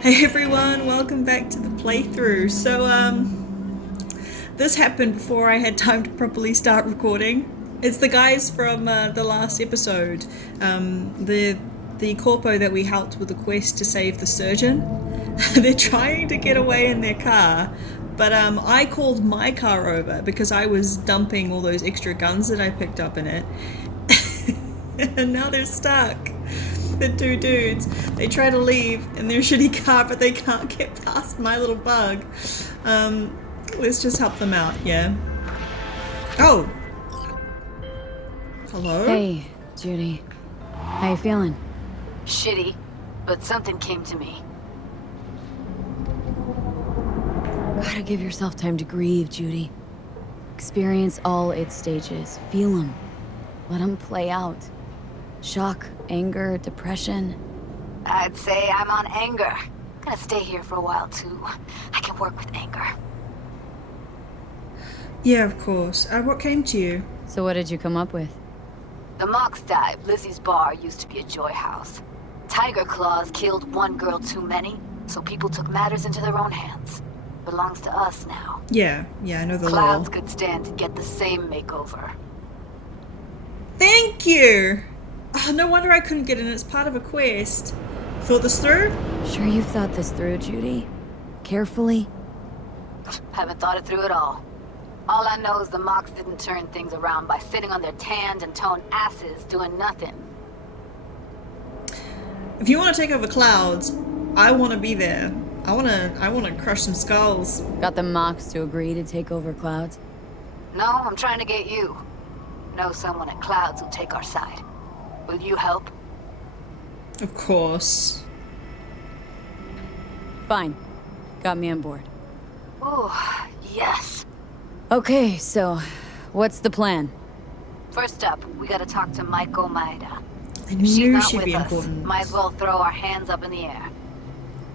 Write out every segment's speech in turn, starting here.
Hey everyone, welcome back to the playthrough. This happened before I had time to properly start recording. It's the guys from the last episode, the Corpo that we helped with the quest to save the surgeon. They're trying to get away in their car, but I called my car over because I was dumping all those extra guns that I picked up in it, and now they're stuck. The two dudes, they try to leave in their shitty car, but they can't get past my little bug. Let's just help them out, yeah? Oh! Hello? Hey, Judy. How you feeling? Shitty, but something came to me. Gotta give yourself time to grieve, Judy. Experience all its stages. Feel them. Let them play out. Shock, anger, depression. I'd say I'm on anger. Gonna stay here for a while too. I can work with anger. Yeah, of course. What came to you? So what did you come up with? The Mox Dive, Lizzie's bar, used to be a joy house. Tiger claws killed one girl too many, so people took matters into their own hands. Belongs to us now. Yeah, I know the Clouds law. could stand to get the same makeover. Thank you! Oh, no wonder I couldn't get in. It's part of a quest. Thought this through? Sure you've thought this through, Judy? Carefully? Haven't thought it through at all. All I know is the Mox didn't turn things around by sitting on their tanned and toned asses doing nothing. If you want to take over Clouds, I want to be there. I want to crush some skulls. Got the Mox to agree to take over Clouds? No, I'm trying to get you. Know someone at Clouds who'll take our side. Will you help? Of course. Fine. Got me on board. Ooh, yes. Okay, so what's the plan? First up, we gotta talk to Maiko Maeda. I If she's knew not she'd with be us, important. might as well throw our hands up in the air.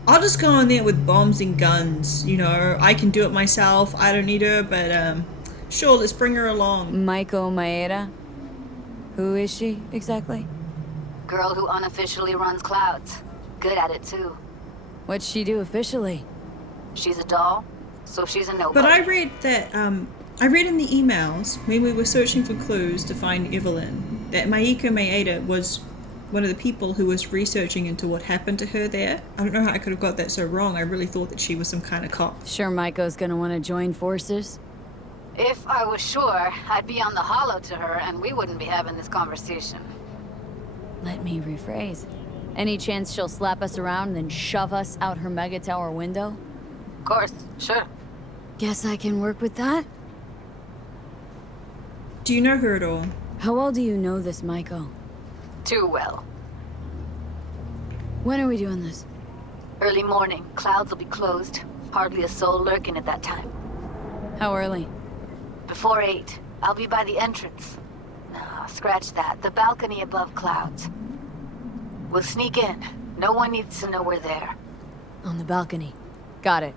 I'll just go in there with bombs and guns. You know, I can do it myself. I don't need her, but sure, let's bring her along. Maiko Maeda? Who is she, exactly? Girl who unofficially runs Clouds. Good at it too. What'd she do officially? She's a doll, so she's a nobody. But I read that, I read in the emails when we were searching for clues to find Evelyn that Maeda was one of the people who was researching into what happened to her there. I don't know how I could have got that so wrong. I really thought that she was some kind of cop. Sure Maiko's gonna want to join forces? If I was sure, I'd be on the hollow to her and we wouldn't be having this conversation. Let me rephrase. Any chance she'll slap us around and then shove us out her mega tower window? Of course, sure. Guess I can work with that? Do you know her at all? How well do you know this Maiko? Too well. When are we doing this? Early morning, Clouds will be closed. Hardly a soul lurking at that time. How early? Before 8, I'll be by the entrance. No, scratch that. The balcony above Clouds. We'll sneak in. No one needs to know we're there. On the balcony. Got it.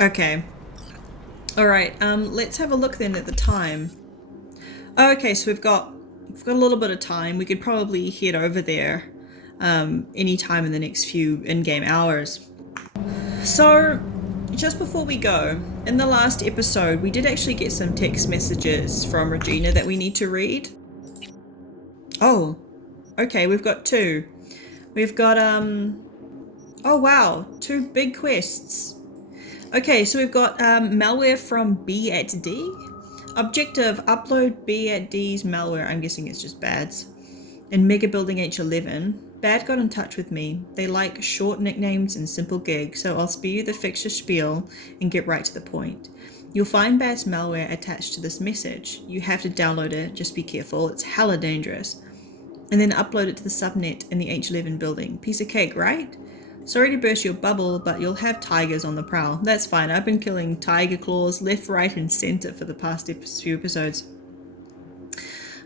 Okay. Alright, let's have a look then at the time. Okay, so we've got a little bit of time. We could probably head over there any time in the next few in-game hours. So, just before we go, in the last episode, we did actually get some text messages from Regina that we need to read. Oh, okay, we've got two. We've got, oh wow, two big quests. Okay, so we've got malware from B at D. Objective, upload B at D's malware. I'm guessing it's just Bad's. In Mega Building H11. Bad got in touch with me. They like short nicknames and simple gigs, so I'll spare you the fixture spiel and get right to the point. You'll find Bad's malware attached to this message. You have to download it, just be careful, it's hella dangerous. And then upload it to the subnet in the H11 building. Piece of cake, right? Sorry to burst your bubble, but you'll have tigers on the prowl. That's fine, I've been killing tiger claws left, right and center for the past few episodes.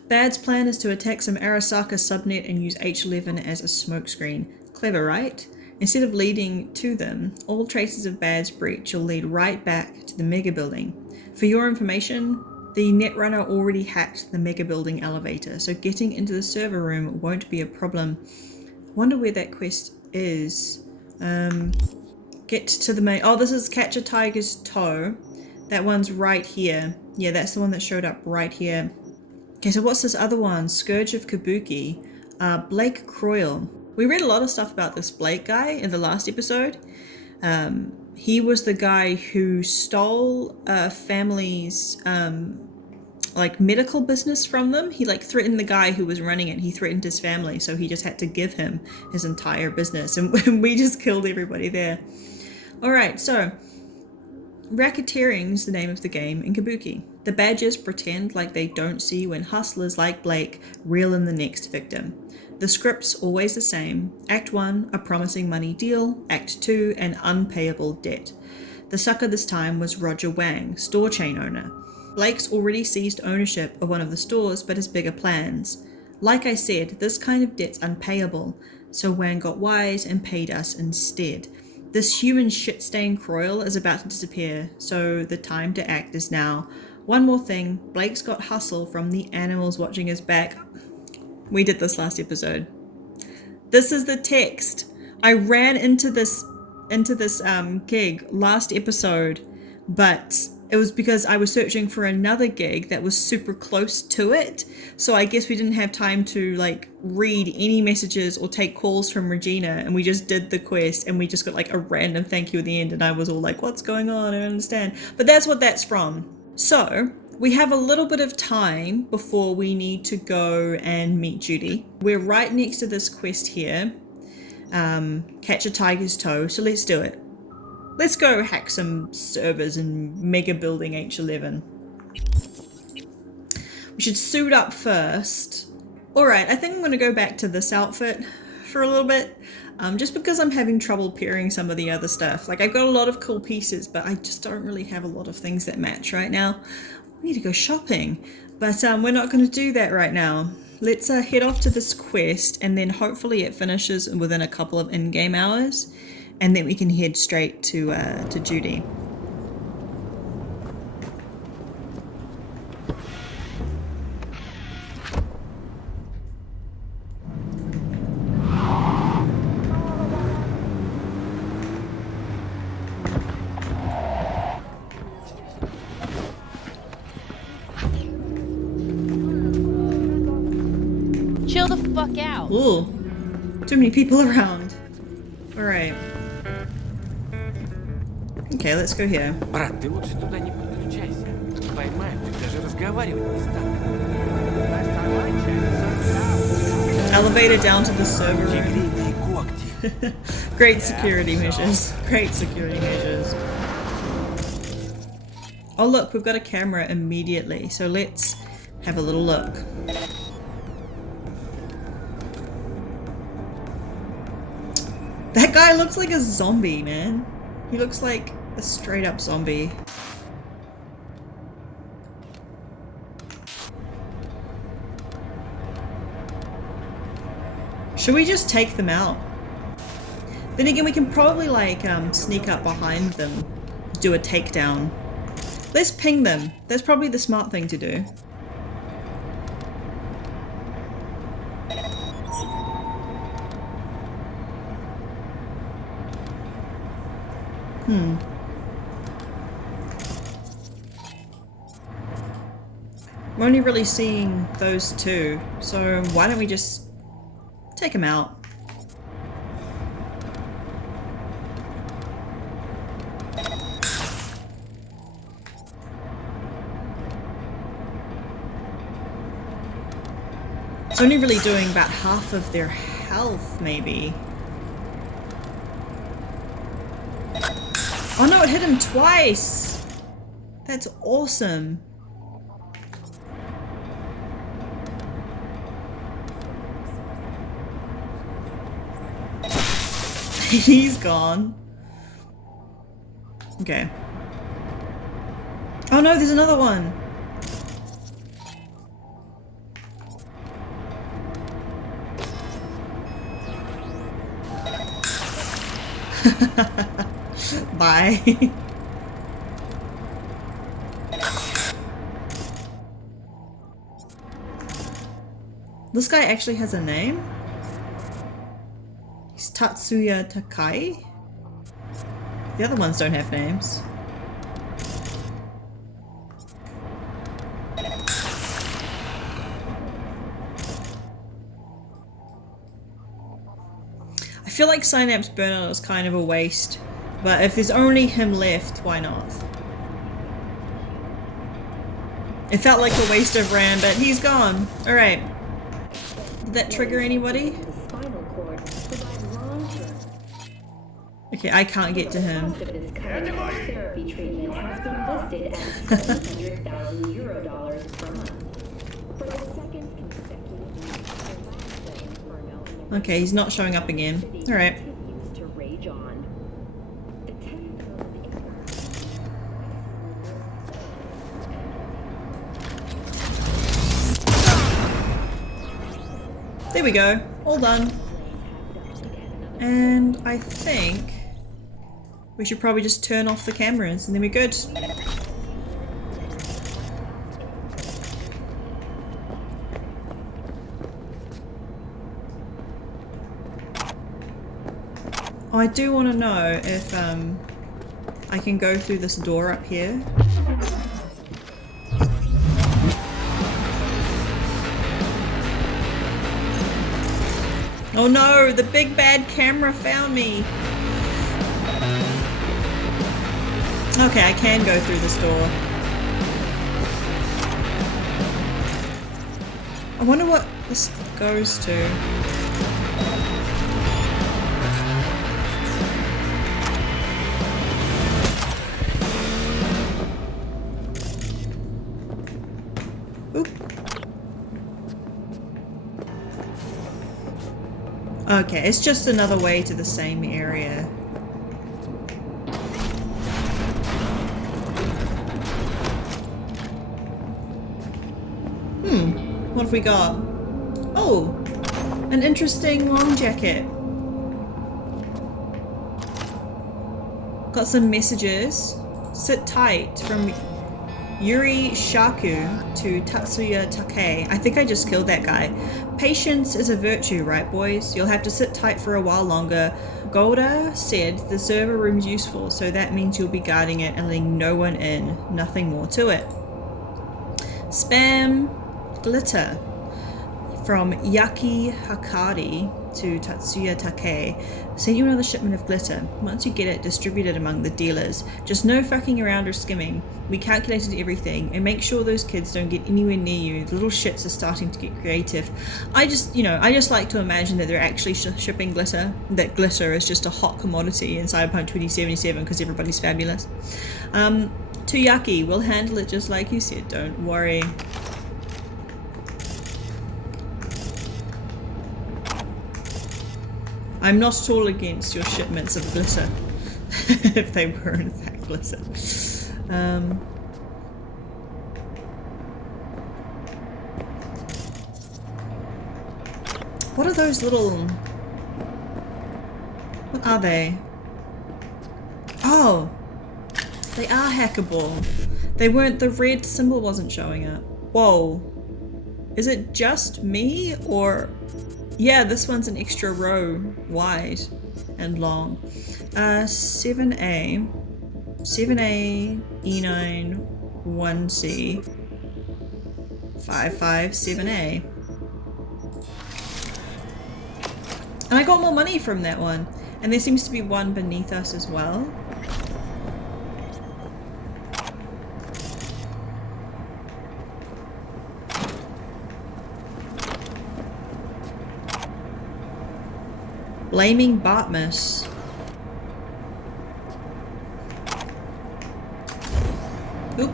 Bad's plan is to attack some Arasaka subnet and use H11 as a smokescreen. Clever, right? Instead of leading to them, all traces of Bad's breach will lead right back to the mega building. For your information, the Netrunner already hacked the mega building elevator, so getting into the server room won't be a problem. Wonder where that quest is. Get to the main. Oh, this is Catch a Tiger's Toe. That one's right here. Yeah, that's the one that showed up right here. Okay, so what's this other one? Scourge of Kabuki. Blake Croyle. We read a lot of stuff about this Blake guy in the last episode. He was the guy who stole a family's like medical business from them. He like threatened the guy who was running it. He threatened his family, so he just had to give him his entire business, and we just killed everybody there. All right, so racketeering's the name of the game in Kabuki. The badges pretend like they don't see when hustlers like Blake reel in the next victim. The script's always the same. Act 1, a promising money deal. Act 2, an unpayable debt. The sucker this time was Roger Wang, store chain owner. Blake's already seized ownership of one of the stores, but has bigger plans. Like I said, this kind of debt's unpayable, so Wang got wise and paid us instead. This human shit-stained Croyle is about to disappear, so the time to act is now. One more thing, Blake's got hustle from the animals watching his back. We did this last episode. This is the text. I ran into this gig last episode, but it was because I was searching for another gig that was super close to it. So I guess we didn't have time to like read any messages or take calls from Regina, and we just did the quest and we just got like a random thank you at the end, and I was all like, what's going on? I don't understand. But that's what that's from. So we have a little bit of time before we need to go and meet Judy. We're right next to this quest here. Catch a Tiger's Toe, so let's do it. Let's go hack some servers in Mega Building H11. We should suit up first. Alright, I think I'm going to go back to this outfit for a little bit. Just because I'm having trouble pairing some of the other stuff. Like, I've got a lot of cool pieces, but I just don't really have a lot of things that match right now. We need to go shopping. But we're not going to do that right now. Let's head off to this quest, and then hopefully it finishes within a couple of in-game hours. And then we can head straight to Judy. Chill the fuck out. Ooh, too many people around. All right. Okay, let's go here. Брат, ты лучше туда не подключайся. Поймают, ты даже разговаривать не станешь. Elevator down to the server room. Тигриные когти. Great security measures. Great security measures. Oh look, we've got a camera immediately, so let's have a little look. That guy looks like a zombie, man. He looks like a straight up zombie. Should we just take them out? Then again, we can probably like sneak up behind them, do a takedown. Let's ping them. That's probably the smart thing to do. I'm only really seeing those two, so why don't we just take them out? It's only really doing about half of their health, maybe. Oh no, it hit him twice! That's awesome. He's gone. Okay. Oh no, there's another one! Bye. This guy actually has a name? He's Tatsuya Takai? The other ones don't have names. I feel like Synapse Burnout is kind of a waste, but if there's only him left, why not? It felt like a waste of RAM, but he's gone. Alright. Did that trigger anybody? Okay, I can't get to him. Okay, he's not showing up again. Alright. There we go. All done. And I think we should probably just turn off the cameras and then we're good. Oh, I do want to know if I can go through this door up here. Oh no, the big bad camera found me. Okay, I can go through this door. I wonder what this goes to. Oop. Okay, it's just another way to the same area. What have we got? Oh! An interesting long jacket. Got some messages. Sit tight from Yuri Shaku to Tatsuya Take. I think I just killed that guy. Patience is a virtue, right boys? You'll have to sit tight for a while longer. Golda said the server room's useful, so that means you'll be guarding it and letting no one in. Nothing more to it. Spam glitter from Yaki Hakari to Tatsuya Take. Send you another shipment of glitter. Once you get it, distribute it among the dealers. Just no fucking around or skimming. We calculated everything, and make sure those kids don't get anywhere near you. The little shits are starting to get creative. I just like to imagine that they're actually shipping glitter. That glitter is just a hot commodity in Cyberpunk 2077 because everybody's fabulous. To Yaki, we'll handle it just like you said, don't worry. I'm not at all against your shipments of glitter, if they were in fact glitter. What are those little... What are they? Oh! They are hackable. They weren't... The red symbol wasn't showing up. Whoa. Is it just me, or... Yeah, this one's an extra row wide and long. 7A, E9, 1C, 557A. And I got more money from that one. And there seems to be one beneath us as well. Blaming Bartmus. Oop.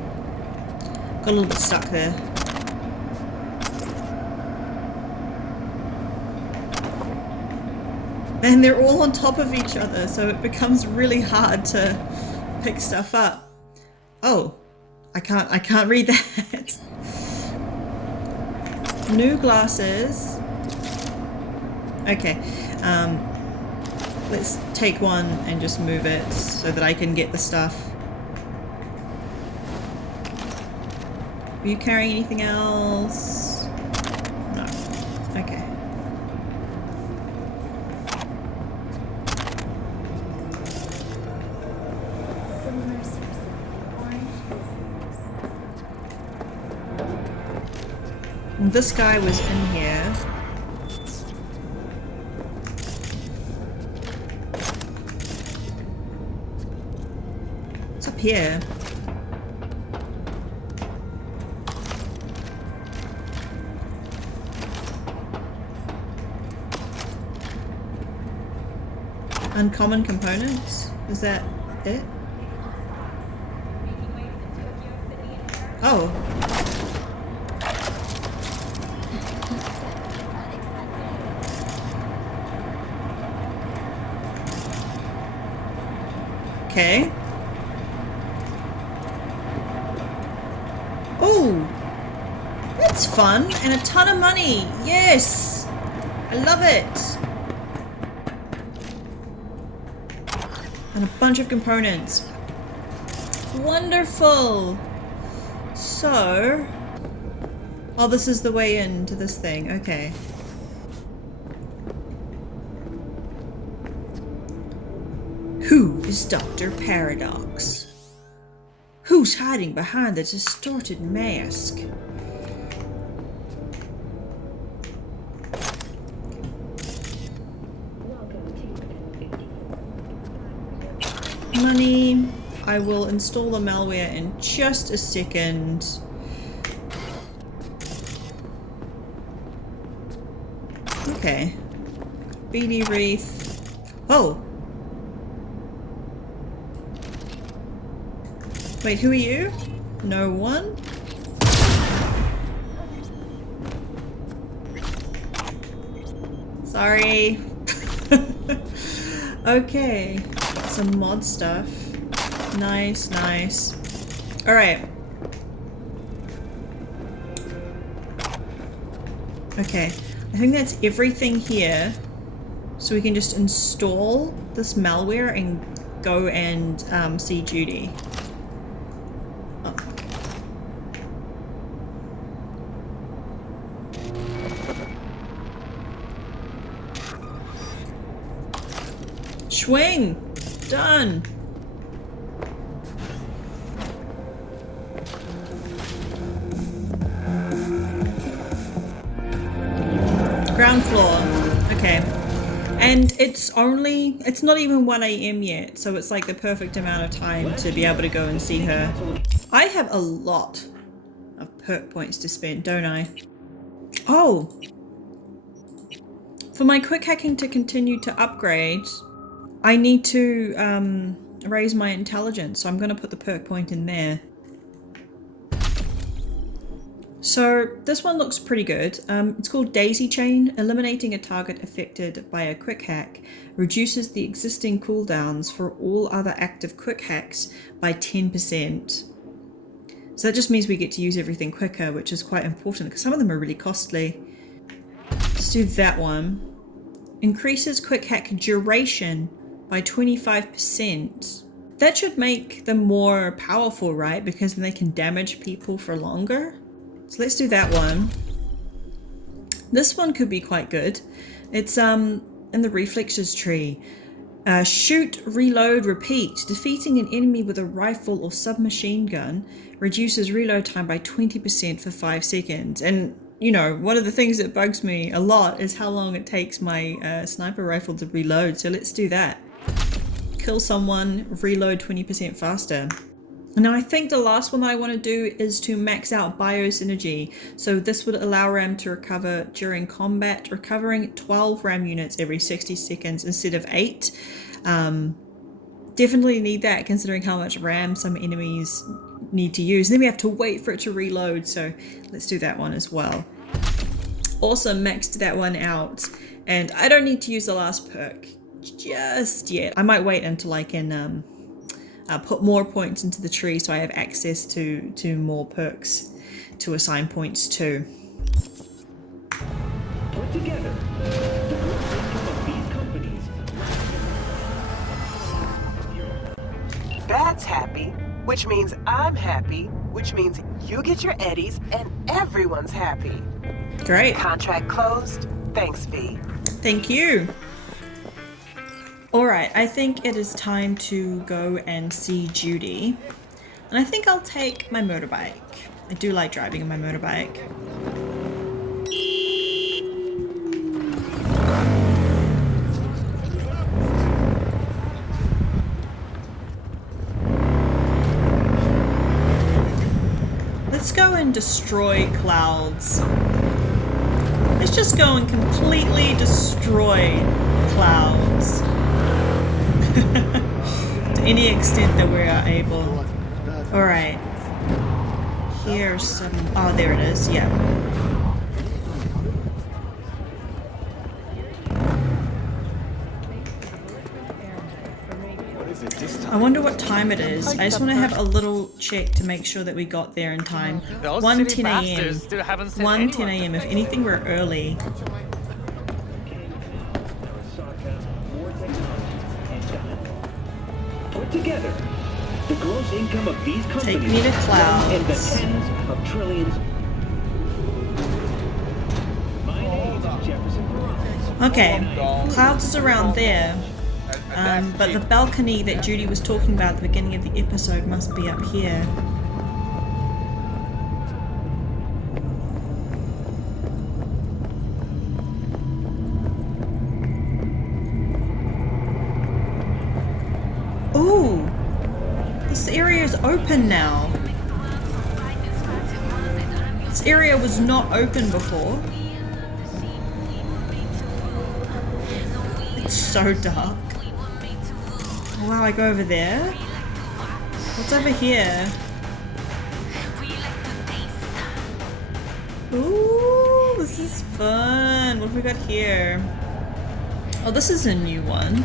Got a little bit stuck there. And they're all on top of each other, so it becomes really hard to pick stuff up. Oh, I can't read that. New glasses. Okay. Let's take one and just move it so that I can get the stuff. Are you carrying anything else? No. Okay. This guy was in here. What's up here? Uncommon components? Is that it? Oh. Okay. Oh! That's fun and a ton of money! Yes! I love it! And a bunch of components. Wonderful! So... oh, this is the way into this thing. Okay. Who is Dr. Paradox? Who's hiding behind the distorted mask? Money. I will install the malware in just a second. Okay. BD Wreath. Oh! Wait, who are you? No one? Sorry. Okay. Some mod stuff. Nice, nice. Alright. Okay. I think that's everything here. So we can just install this malware and go and see Judy. Oh. Swing! Done! Ground floor. Okay. And it's not even 1 AM yet, so it's like the perfect amount of time to be able to go and see her. I have a lot of perk points to spend, don't I? Oh! For my quick hacking to continue to upgrade, I need to raise my intelligence, so I'm going to put the perk point in there. So this one looks pretty good. It's called Daisy Chain. Eliminating a target affected by a quick hack reduces the existing cooldowns for all other active quick hacks by 10%. So that just means we get to use everything quicker, which is quite important because some of them are really costly. Let's do that one. Increases quick hack duration by 25%. That should make them more powerful, right? Because then they can damage people for longer. So let's do that one. This one could be quite good. It's in the reflexes tree. Shoot, reload, repeat. Defeating an enemy with a rifle or submachine gun reduces reload time by 20% for 5 seconds. And you know, one of the things that bugs me a lot is how long it takes my sniper rifle to reload. So let's do that. Kill someone, reload 20% faster. Now I think the last one that I want to do is to max out biosynergy. So this would allow RAM to recover during combat, recovering 12 RAM units every 60 seconds instead of 8. Definitely need that considering how much RAM some enemies need to use. And then we have to wait for it to reload, so let's do that one as well. Awesome, maxed that one out. And I don't need to use the last perk just yet. I might wait until I can put more points into the tree so I have access to more perks to assign points to. Put together the group of these companies. That's happy, which means I'm happy, which means you get your eddies and everyone's happy. Great. Contract closed. Thanks, V. Thank you. Alright, I think it is time to go and see Judy. And I think I'll take my motorbike. I do like driving on my motorbike. and destroy clouds. Let's just go and completely destroy clouds. To any extent that we are able. Alright. Here's some... Oh, there it is. Yeah. I wonder what time it is. I just want to have a little check to make sure that we got there in time. 1:10 a.m. 1:10 a.m. If anything, we're early. Put together, the gross income of these companies Take me to clouds. in the tens of trillions. My name is Jefferson Perez. Okay, clouds is around there. But the balcony that Judy was talking about at the beginning of the episode must be up here. Ooh! This area is open now. This area was not open before. It's so dark. Oh, wow, I go over there? What's over here? Ooh, this is fun. What have we got here? Oh, this is a new one.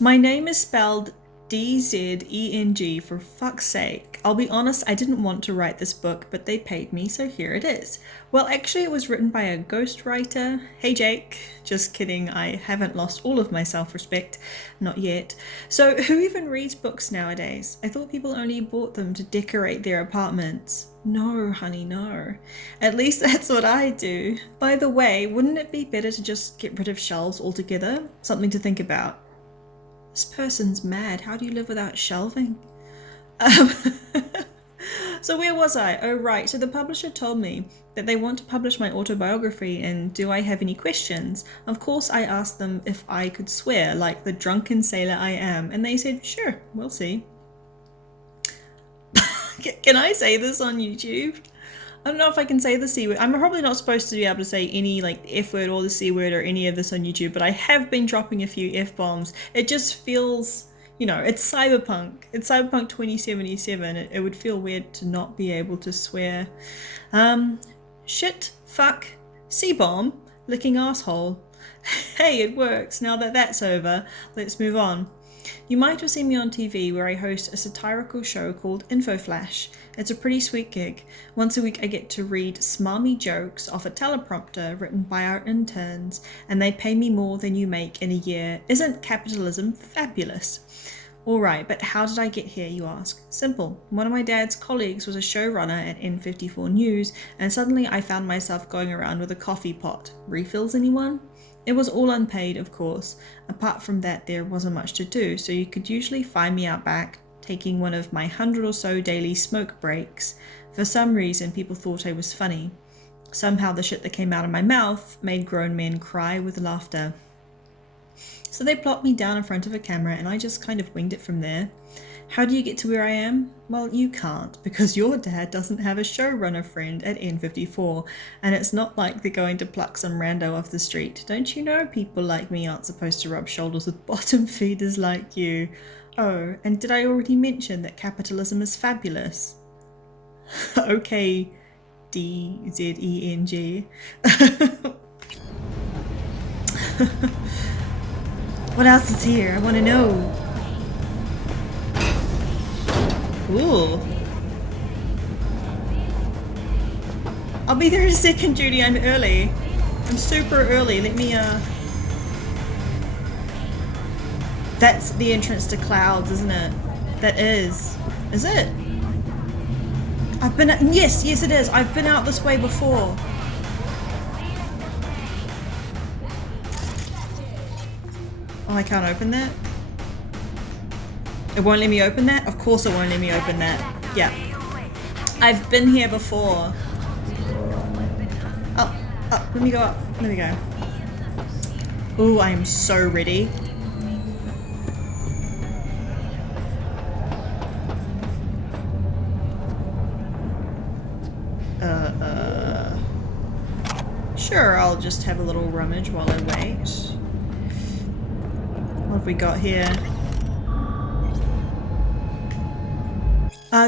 My name is spelled D-Z-E-N-G, for fuck's sake. I'll be honest, I didn't want to write this book, but they paid me, so here it is. Well, actually it was written by a ghostwriter. Hey Jake. Just kidding, I haven't lost all of my self-respect. Not yet. So who even reads books nowadays? I thought people only bought them to decorate their apartments. No, honey, no. At least that's what I do. By the way, wouldn't it be better to just get rid of shelves altogether? Something to think about. This person's mad. How do you live without shelving? So where was I? Oh right, so the publisher told me that they want to publish my autobiography and do I have any questions? Of course I asked them if I could swear like the drunken sailor I am, and they said sure, we'll see. Can I say this on YouTube? I don't know if I can say the C word. I'm probably not supposed to be able to say any like the F word or the C word or any of this on YouTube, but I have been dropping a few F-bombs. It just feels, you know, it's Cyberpunk. It's Cyberpunk 2077. It would feel weird to not be able to swear. Shit, fuck, C-bomb, licking asshole. Hey, it works. Now that that's over, let's move on. You might have seen me on TV where I host a satirical show called Info Flash. It's a pretty sweet gig. Once a week I get to read smarmy jokes off a teleprompter written by our interns, and they pay me more than you make in a year. Isn't capitalism fabulous? Alright, but how did I get here, you ask? Simple. One of my dad's colleagues was a showrunner at N54 News, and suddenly I found myself going around with a coffee pot. Refills, anyone? It was all unpaid, of course. Apart from that, there wasn't much to do, so you could usually find me out back, taking one of my 100 or so daily smoke breaks. For some reason, people thought I was funny. Somehow the shit that came out of my mouth made grown men cry with laughter. So they plopped me down in front of a camera and I just kind of winged it from there. How do you get to where I am? Well, you can't, because your dad doesn't have a showrunner friend at N54, and it's not like they're going to pluck some rando off the street. Don't you know people like me aren't supposed to rub shoulders with bottom feeders like you? Oh, and did I already mention that capitalism is fabulous? Okay, D-Z-E-N-G. What else is here? I want to know. Ooh. I'll be there in a second, Judy. I'm early. I'm super early. Let me, That's the entrance to clouds, isn't it? That is. Is it? I've been... Yes, it is. I've been out this way before. Oh, I can't open that? It won't let me open that? Of course it won't let me open that. Yeah. I've been here before. Oh, let me go up. There we go. Ooh, I am so ready. or I'll just have a little rummage while I wait. What have we got here?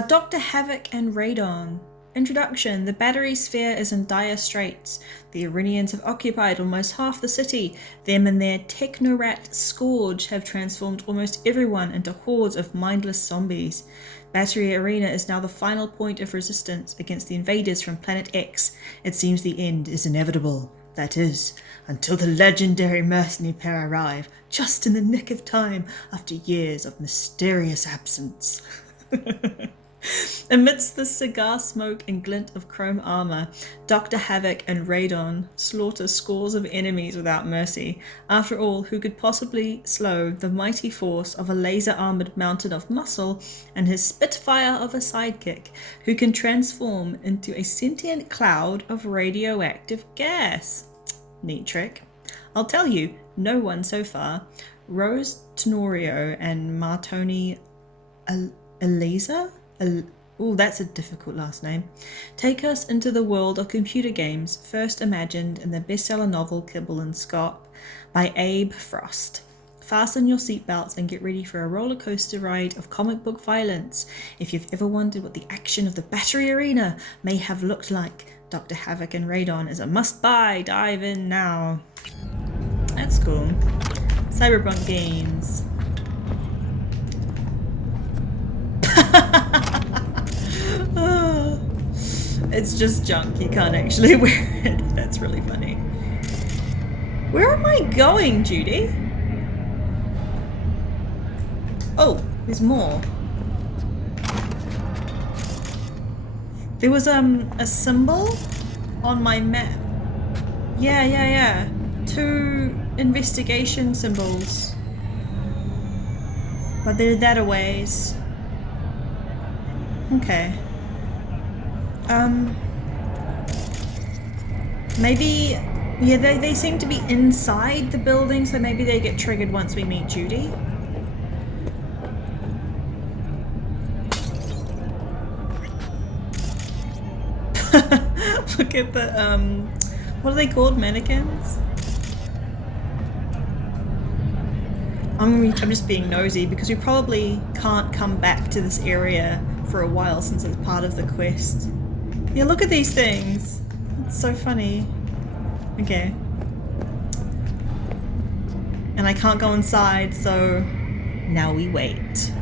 Dr. Havoc and Radon. Introduction. The battery sphere is in dire straits. The Iranians have occupied almost half the city. Them and their technorat Scourge have transformed almost everyone into hordes of mindless zombies. Battery Arena is now the final point of resistance against the invaders from Planet X. It seems the end is inevitable. That is, until the legendary mercenary pair arrive, just in the nick of time after years of mysterious absence. Amidst the cigar smoke and glint of chrome armor, Dr. Havoc and Radon slaughter scores of enemies without mercy. After all, who could possibly slow the mighty force of a laser-armored mountain of muscle and his spitfire of a sidekick, who can transform into a sentient cloud of radioactive gas? Neat trick. I'll tell you, no one so far. Rose Tenorio and Martoni Eliza? Oh, that's a difficult last name. Take us into the world of computer games, first imagined in the bestseller novel Kibble and Scott by Abe Frost. Fasten your seatbelts and get ready for a roller coaster ride of comic book violence. If you've ever wondered what the action of the Battery Arena may have looked like, Dr. Havoc and Radon is a must-buy. Dive in now. That's cool. Cyberpunk games. It's just junk, you can't actually wear it. That's really funny. Where am I going, Judy? Oh, there's more. There was a symbol on my map. Yeah. 2 investigation symbols. But they're that a ways. Okay. Maybe, yeah, they seem to be inside the building, so maybe they get triggered once we meet Judy. Look at the, what are they called? Mannequins? I'm just being nosy because we probably can't come back to this area for a while since it's part of the quest. Yeah, look at these things. It's so funny. Okay. And I can't go inside, so now we wait.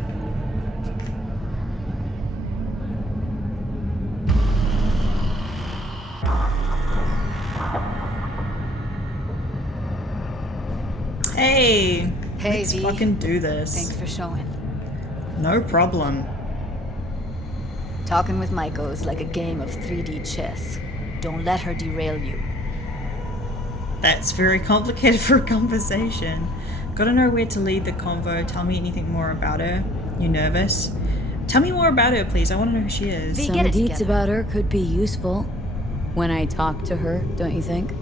Hey, let's V. fucking do this. Thanks for showing. No problem. Talking with Maiko is like a game of 3D chess. Don't let her derail you. That's very complicated for a conversation. Gotta know where to lead the convo. Tell me anything more about her. You nervous? Tell me more about her, please. I want to know who she is. V, Some get it deets together. about her could be useful when I talk to her, don't you think?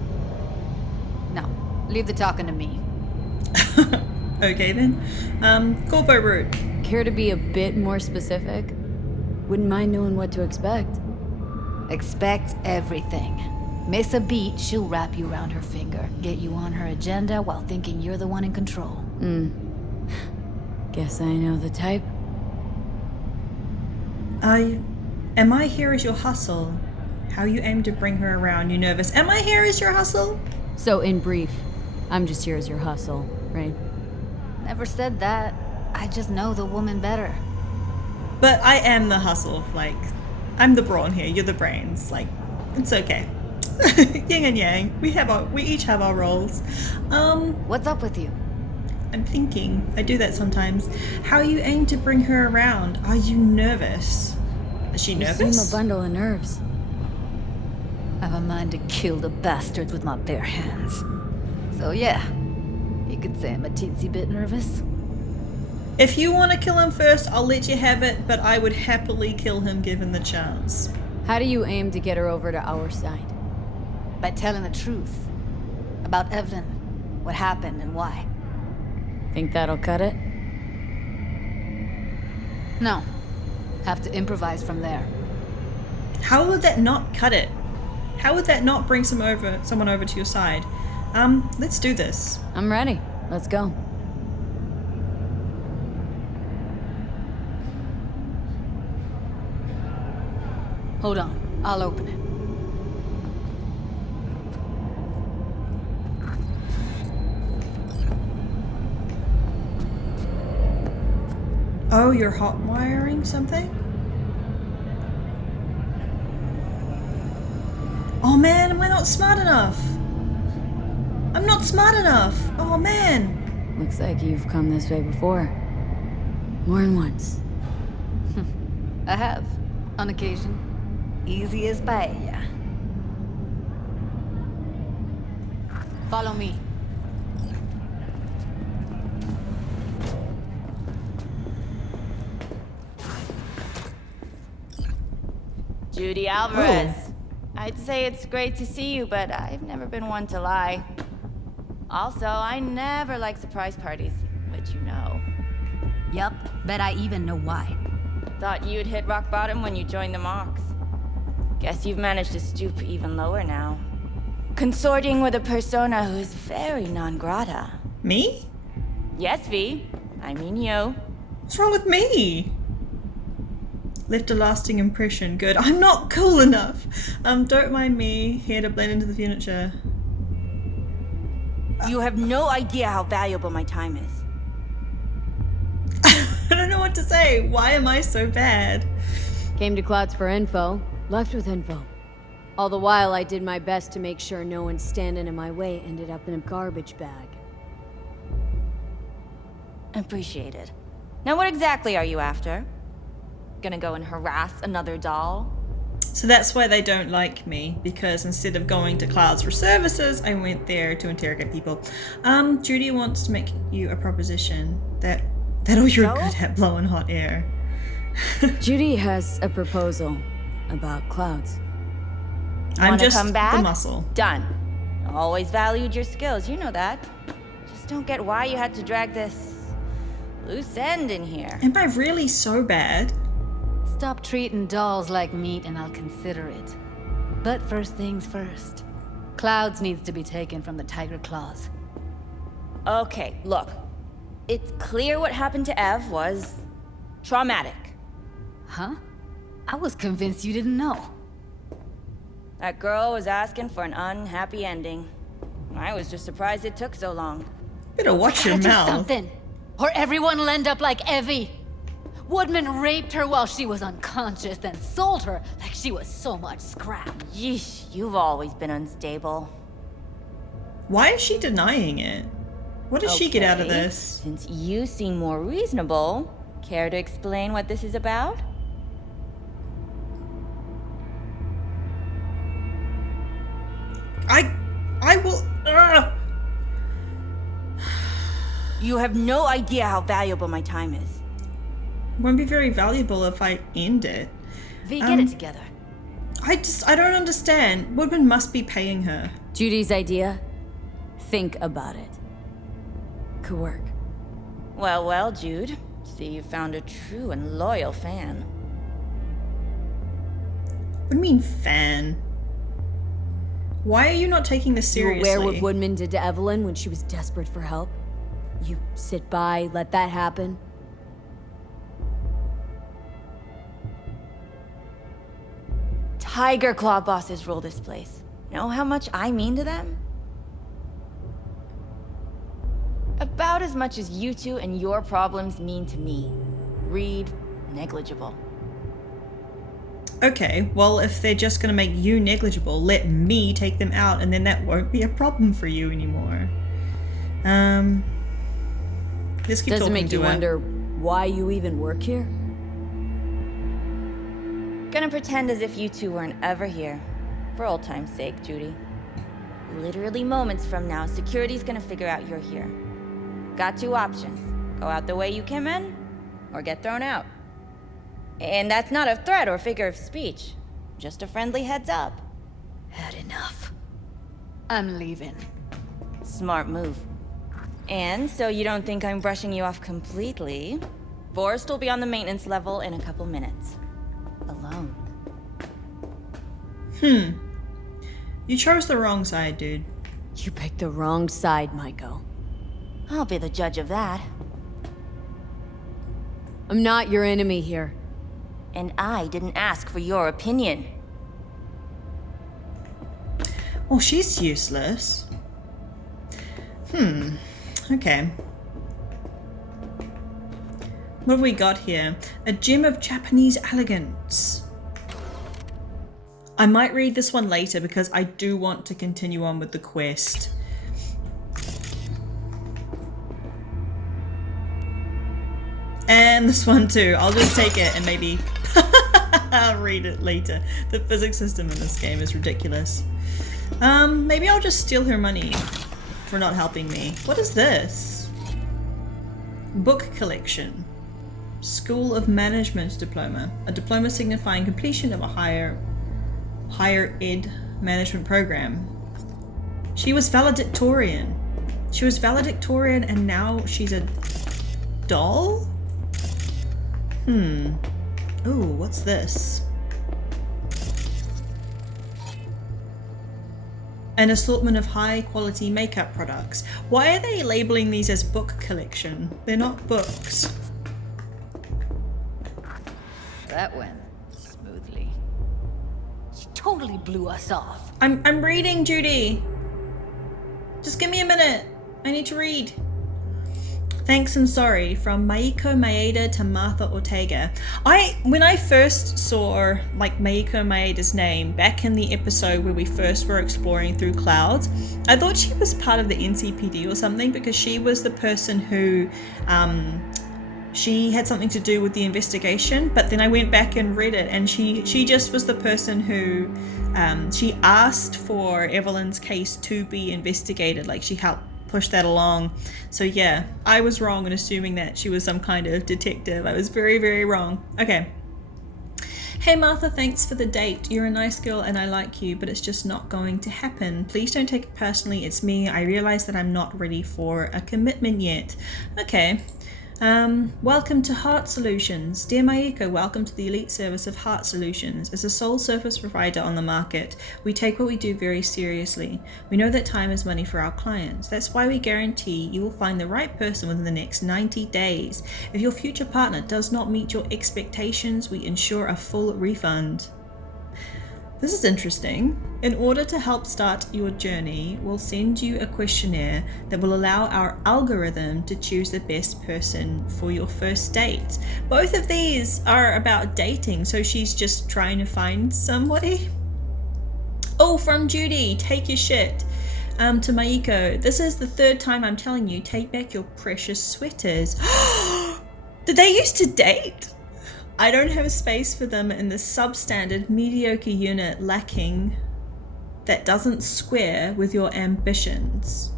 No, leave the talking to me. Okay then. Corpo route. Care to be a bit more specific? Wouldn't mind knowing what to expect. Expect everything. Miss a beat, she'll wrap you around her finger, get you on her agenda while thinking you're the one in control. Guess I know the type. Am I here as your hustle? How you aim to bring her around, you nervous? Am I here as your hustle? So in brief, I'm just here as your hustle, right? Never said that. I just know the woman better. But I am the hustle, like, I'm the brawn here, you're the brains, like, it's okay. Yin and yang, we each have our roles. What's up with you? I'm thinking, I do that sometimes. How you aim to bring her around? Are you nervous? Is she You nervous? seem a bundle of nerves. I've a mind to kill the bastards with my bare hands. So yeah, you could say I'm a teensy bit nervous. If you want to kill him first, I'll let you have it, but I would happily kill him given the chance. How do you aim to get her over to our side? By telling the truth. About Evelyn, what happened and why. Think that'll cut it? No. Have to improvise from there. How would that not cut it? How would that not bring someone over to your side? Let's do this. I'm ready. Let's go. Hold on. I'll open it. Oh, you're hot wiring something? Oh man, am I not smart enough? I'm not smart enough. Oh man. Looks like you've come this way before. More than once. I have, on occasion. Easy as paella. Follow me. Judy Alvarez. I'd say it's great to see you, but I've never been one to lie. Also, I never like surprise parties, which you know. Yup, bet I even know why. Thought you'd hit rock bottom when you joined the Mox. Guess you've managed to stoop even lower now. Consorting with a persona who is very non grata. Me? Yes, V. I mean you. What's wrong with me? Left a lasting impression. Good. I'm not cool enough. Don't mind me. Here to blend into the furniture. You have no idea how valuable my time is. I don't know what to say. Why am I so bad? Came to Clouds for info. Left with info. All the while, I did my best to make sure no one standing in my way ended up in a garbage bag. Appreciated. Now what exactly are you after? Gonna go and harass another doll? So that's why they don't like me, because instead of going to Clouds for services, I went there to interrogate people. Judy wants to make you a proposition that you're So? good at blowing hot air. Judy has a proposal about Clouds. I'm Wanna just come back? the muscle. Done. Always valued your skills, you know that. Just don't get why you had to drag this loose end in here. Am I really so bad? Stop treating dolls like meat and I'll consider it. But first things first. Clouds needs to be taken from the Tiger claws. Okay, look. It's clear what happened to Ev was traumatic. Huh? I was convinced you didn't know. That girl was asking for an unhappy ending. I was just surprised it took so long. Better watch your Gotta do mouth. something, or everyone will end up like Evie. Woodman raped her while she was unconscious, then sold her like she was so much scrap. Yeesh, you've always been unstable. Why is she denying it? What does she get out of Okay, this? Since you seem more reasonable, care to explain what this is about? I will. You have no idea how valuable my time is. Won't be very valuable if I end it. V, get it together. I don't understand. Woodman must be paying her. Judy's idea? Think about it. Could work. Well, well, Jude. See, you found a true and loyal fan. What do you mean, fan? Why are you not taking this You seriously? aware what Woodman did to Evelyn when she was desperate for help? You sit by, let that happen? Tiger Claw bosses rule this place. Know how much I mean to them? About as much as you two and your problems mean to me. Read negligible. Okay, well, if they're just gonna make you negligible, let me take them out, and then that won't be a problem for you anymore. Let's keep Does it talking make to you her. wonder why you even work here? Gonna pretend as if you two weren't ever here. For old time's sake, Judy. Literally moments from now, security's gonna figure out you're here. Got two options. Go out the way you came in, or get thrown out. And that's not a threat or figure of speech. Just a friendly heads up. Had enough. I'm leaving. Smart move. And so you don't think I'm brushing you off completely, Forrest will be on the maintenance level in a couple minutes. Alone. You chose the wrong side, dude. You picked the wrong side, Maiko. I'll be the judge of that. I'm not your enemy here. And I didn't ask for your opinion. Well, she's useless. Okay. What have we got here? A gem of Japanese elegance. I might read this one later because I do want to continue on with the quest. And this one too. I'll just take it and maybe I'll read it later. The physics system in this game is ridiculous. Maybe I'll just steal her money for not helping me. What is this? Book collection. School of Management diploma. A diploma signifying completion of a higher ed management program. She was valedictorian. She was valedictorian and now she's a doll? Ooh, what's this? An assortment of high quality makeup products. Why are they labeling these as book collection? They're not books. That went smoothly. She totally blew us off. I'm reading, Judy. Just give me a minute. I need to read. Thanks and sorry from Maiko Maeda to Martha Ortega. When I first saw like Maiko Maeda's name back in the episode where we first were exploring through clouds, I thought she was part of the NCPD or something because she was the person who she had something to do with the investigation, but then I went back and read it and she just was the person who she asked for Evelyn's case to be investigated, like she helped push that along. So yeah, I was wrong in assuming that she was some kind of detective. I was very, very wrong. Okay. Hey Martha, thanks for the date. You're a nice girl and I like you, but it's just not going to happen. Please don't take it personally. It's me. I realize that I'm not ready for a commitment yet. Okay. Welcome to Heart Solutions. Dear Maiko, welcome to the elite service of Heart Solutions. As a sole service provider on the market, we take what we do very seriously. We know that time is money for our clients. That's why we guarantee you will find the right person within the next 90 days. If your future partner does not meet your expectations, we ensure a full refund. This is interesting. In order to help start your journey, we'll send you a questionnaire that will allow our algorithm to choose the best person for your first date. Both of these are about dating, so she's just trying to find somebody. Oh, from Judy, take your shit. To Maiko, this is the third time I'm telling you, take back your precious sweaters. Did they used to date? I don't have space for them in the substandard mediocre unit lacking that doesn't square with your ambitions.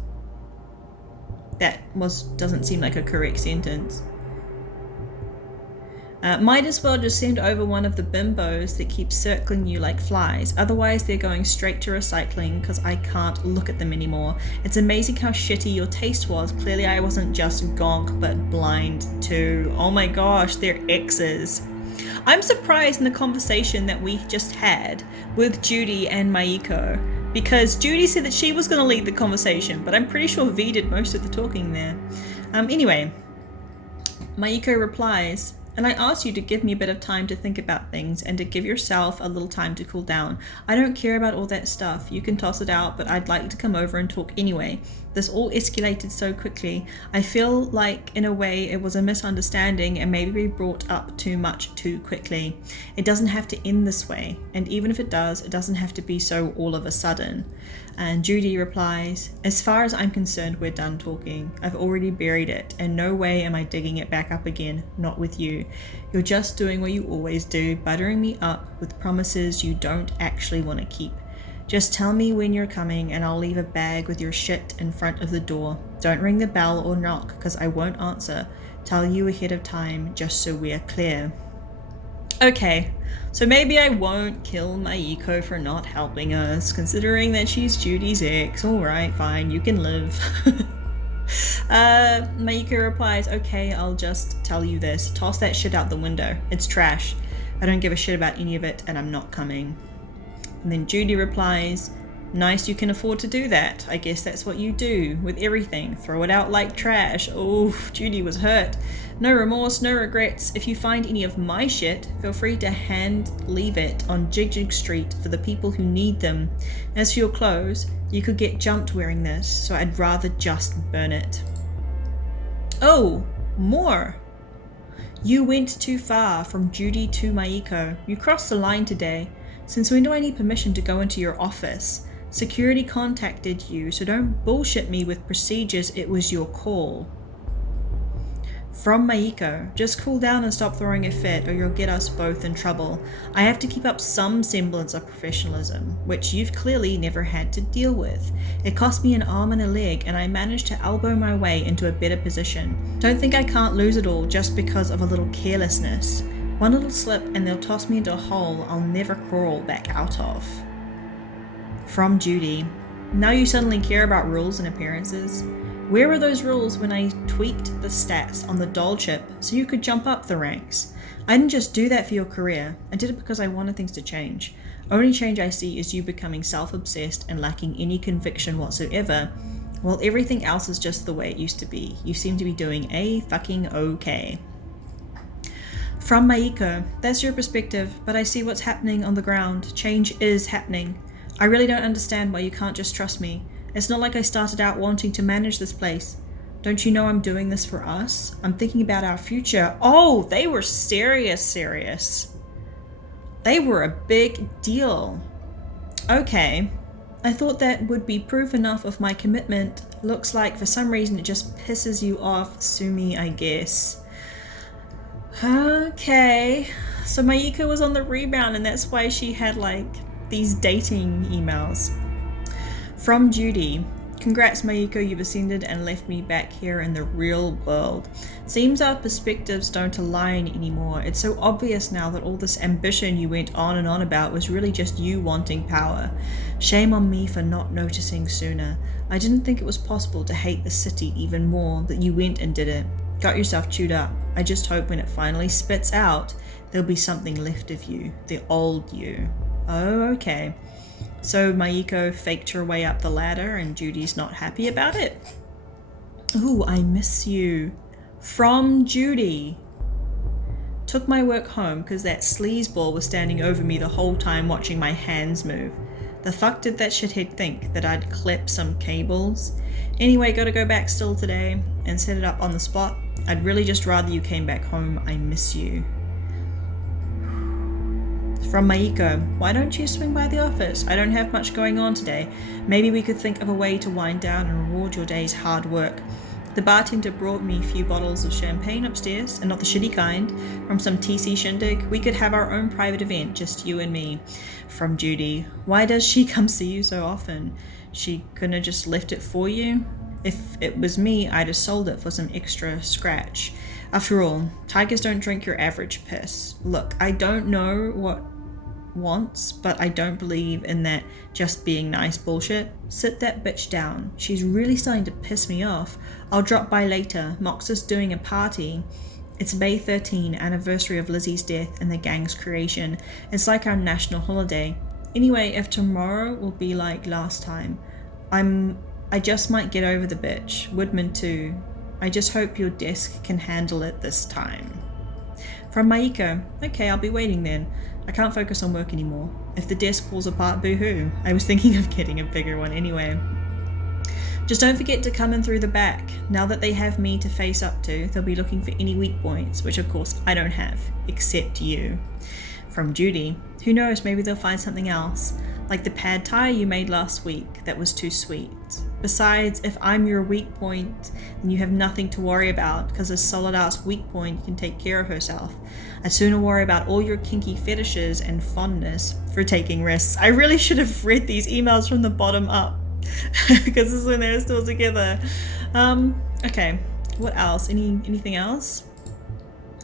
That doesn't seem like a correct sentence. Might as well just send over one of the bimbos that keep circling you like flies. Otherwise they're going straight to recycling because I can't look at them anymore. It's amazing how shitty your taste was. Clearly I wasn't just gonk but blind too. Oh my gosh, they're exes. I'm surprised in the conversation that we just had with Judy and Maiko, because Judy said that she was going to lead the conversation, but I'm pretty sure V did most of the talking there. Anyway, Maiko replies, and I asked you to give me a bit of time to think about things and to give yourself a little time to cool down. I don't care about all that stuff. You can toss it out, but I'd like to come over and talk anyway. This all escalated so quickly. I feel like, in a way, it was a misunderstanding and maybe we brought up too much too quickly. It doesn't have to end this way, and even if it does, it doesn't have to be so all of a sudden. And Judy replies, as far as I'm concerned, we're done talking. I've already buried it, and no way am I digging it back up again, not with you. You're just doing what you always do, buttering me up with promises you don't actually want to keep. Just tell me when you're coming and I'll leave a bag with your shit in front of the door. Don't ring the bell or knock, because I won't answer. Tell you ahead of time, just so we're clear. Okay, so maybe I won't kill Maiko for not helping us, considering that she's Judy's ex. Alright, fine, you can live. Maiko replies, okay, I'll just tell you this. Toss that shit out the window. It's trash. I don't give a shit about any of it, and I'm not coming. And then Judy replies, Nice you can afford to do that. I guess that's what you do with everything. Throw it out like trash. Oh, Judy was hurt. No remorse, no regrets. If you find any of my shit, feel free to leave it on Jig Street for the people who need them. As for your clothes, you could get jumped wearing this, so I'd rather just burn it. Oh, more. You went too far, from Judy to Maiko. You crossed the line today. Since when do I need permission to go into your office? Security contacted you, so don't bullshit me with procedures. It was your call. From Maiko, just cool down and stop throwing a fit or you'll get us both in trouble. I have to keep up some semblance of professionalism, which you've clearly never had to deal with. It cost me an arm and a leg, and I managed to elbow my way into a better position. Don't think I can't lose it all just because of a little carelessness. One little slip and they'll toss me into a hole I'll never crawl back out of. From Judy, now you suddenly care about rules and appearances? Where were those rules when I tweaked the stats on the doll chip so you could jump up the ranks? I didn't just do that for your career, I did it because I wanted things to change. Only change I see is you becoming self-obsessed and lacking any conviction whatsoever, while everything else is just the way it used to be. You seem to be doing fucking okay. From Maiko, that's your perspective, but I see what's happening on the ground. Change is happening. I really don't understand why you can't just trust me. It's not like I started out wanting to manage this place. Don't you know I'm doing this for us? I'm thinking about our future. Oh, they were serious. They were a big deal. Okay. I thought that would be proof enough of my commitment. Looks like for some reason it just pisses you off. Sue me, I guess. Okay. So Maiko was on the rebound and that's why she had like these dating emails. From Judy, congrats Maiko, you've ascended and left me back here in the real world. Seems our perspectives don't align anymore. It's so obvious now that all this ambition you went on and on about was really just you wanting power. Shame on me for not noticing sooner. I didn't think it was possible to hate the city even more, that you went and did it. Got yourself chewed up. I just hope when it finally spits out, there'll be something left of you, the old you. Oh, okay. So Maiko faked her way up the ladder and Judy's not happy about it? Ooh, I miss you. From Judy. Took my work home because that sleazeball was standing over me the whole time watching my hands move. The fuck did that shithead think? That I'd clip some cables? Anyway, gotta go back still today and set it up on the spot. I'd really just rather you came back home. I miss you. From Maiko, why don't you swing by the office? I don't have much going on today. Maybe we could think of a way to wind down and reward your day's hard work. The bartender brought me a few bottles of champagne upstairs, and not the shitty kind, from some TC shindig. We could have our own private event, just you and me. From Judy, why does she come see you so often? She couldn't have just left it for you? If it was me, I'd have sold it for some extra scratch. After all, tigers don't drink your average piss. Look, I don't know what wants, but I don't believe in that just being nice bullshit. Sit that bitch down. She's really starting to piss me off. I'll drop by later. Mox is doing a party. It's May 13, anniversary of Lizzie's death and the gang's creation. It's like our national holiday. Anyway, if tomorrow will be like last time, I just might get over the bitch. Woodman too. I just hope your desk can handle it this time. From Maiko, okay, I'll be waiting then. I can't focus on work anymore. If the desk falls apart, boo-hoo. I was thinking of getting a bigger one anyway. Just don't forget to come in through the back. Now that they have me to face up to, they'll be looking for any weak points, which of course I don't have, except you. From Judy, who knows, maybe they'll find something else, like the pad thai you made last week that was too sweet. Besides, if I'm your weak point, then you have nothing to worry about, because a solid-ass weak point can take care of herself. I'd sooner worry about all your kinky fetishes and fondness for taking risks. I really should have read these emails from the bottom up, because this is when they were still together. Okay, what else? Anything else?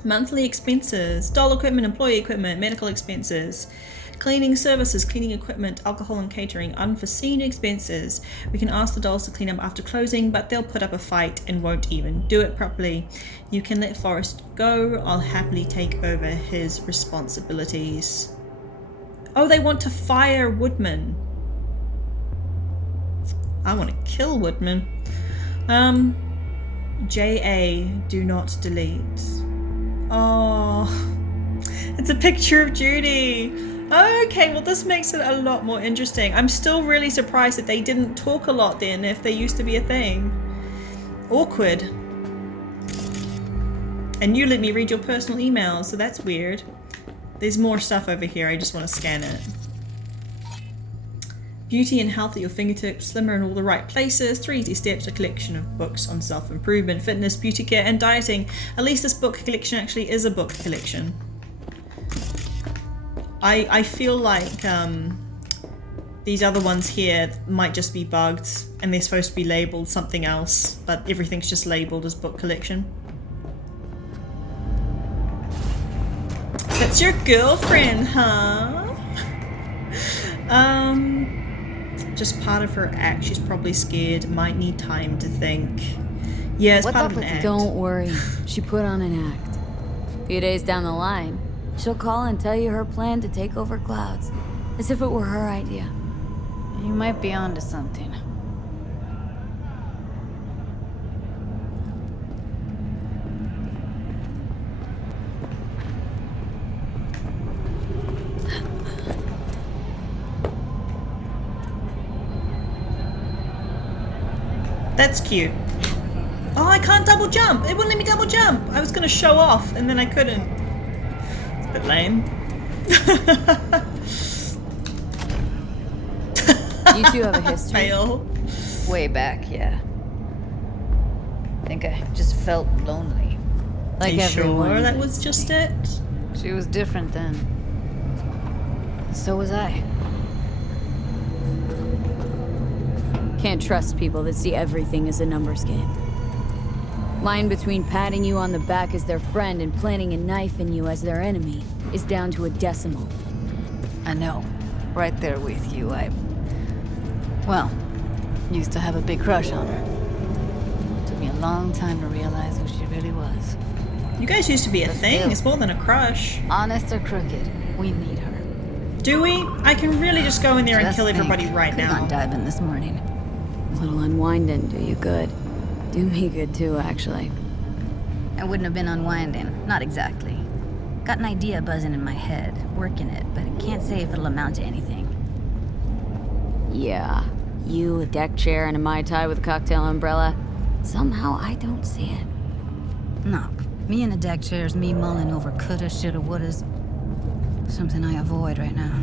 Monthly expenses, doll equipment, employee equipment, medical expenses, cleaning services, cleaning equipment, alcohol and catering, unforeseen expenses. We can ask the dolls to clean up after closing, but they'll put up a fight and won't even do it properly. You can let Forrest go. I'll happily take over his responsibilities. Oh, they want to fire Woodman. I want to kill Woodman. JA, do not delete. Oh, it's a picture of Judy. Okay, well this makes it a lot more interesting. I'm still really surprised that they didn't talk a lot then if they used to be a thing. Awkward. And you let me read your personal emails, so that's weird. There's more stuff over here, I just want to scan it. Beauty and health at your fingertips, slimmer in all the right places, 3 easy steps, a collection of books on self-improvement, fitness, beauty care, and dieting. At least this book collection actually is a book collection. I feel like these other ones here might just be bugged and they're supposed to be labelled something else, but everything's just labelled as book collection. That's your girlfriend, huh? Just part of her act. She's probably scared, might need time to think. Yeah, it's part of an act. Don't worry. She put on an act. A few days down the line, she'll call and tell you her plan to take over Clouds. As if it were her idea. You might be onto something. That's cute. Oh, I can't double jump. It wouldn't let me double jump. I was going to show off and then I couldn't. It's a bit lame. You two have a history? Fail. Way back, yeah. I think I just felt lonely. Like Are you everyone. sure that was just it? She was different then. So was I. Can't trust people that see everything as a numbers game. Line between patting you on the back as their friend and planting a knife in you as their enemy is down to a decimal. I know. Right there with you. Well, used to have a big crush on her. Took me a long time to realize who she really was. You guys used to be a thing. still. It's more than a crush. Honest or crooked, we need her. Do we? I can really just go in there and Just kill think, everybody right could've now. gone diving this morning. A little unwinding do you good. Do me good too, actually. I wouldn't have been unwinding. Not exactly. Got an idea buzzing in my head, working it, but I can't say if it'll amount to anything. Yeah. You, a deck chair, and a Mai Tai with a cocktail umbrella. Somehow I don't see it. No. Me in a deck chair is me mulling over coulda, shoulda, wouldas. Something I avoid right now.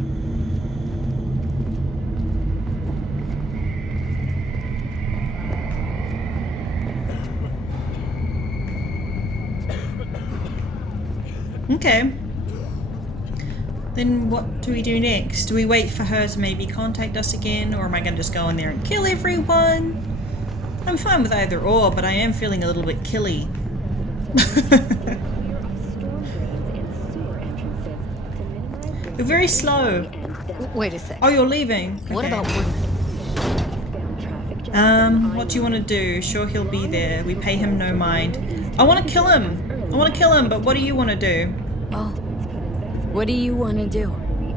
Okay. Then what do we do next? Do we wait for her to maybe contact us again, or am I going to just go in there and kill everyone? I'm fine with either or, but I am feeling a little bit killy. You're very slow. Wait a sec. Oh, you're leaving. What Okay. about Woodman? What do you want to do? Sure, he'll be there. We pay him no mind. I want to kill him. I want to kill him, but what do you want to do? Oh. What do you want to do?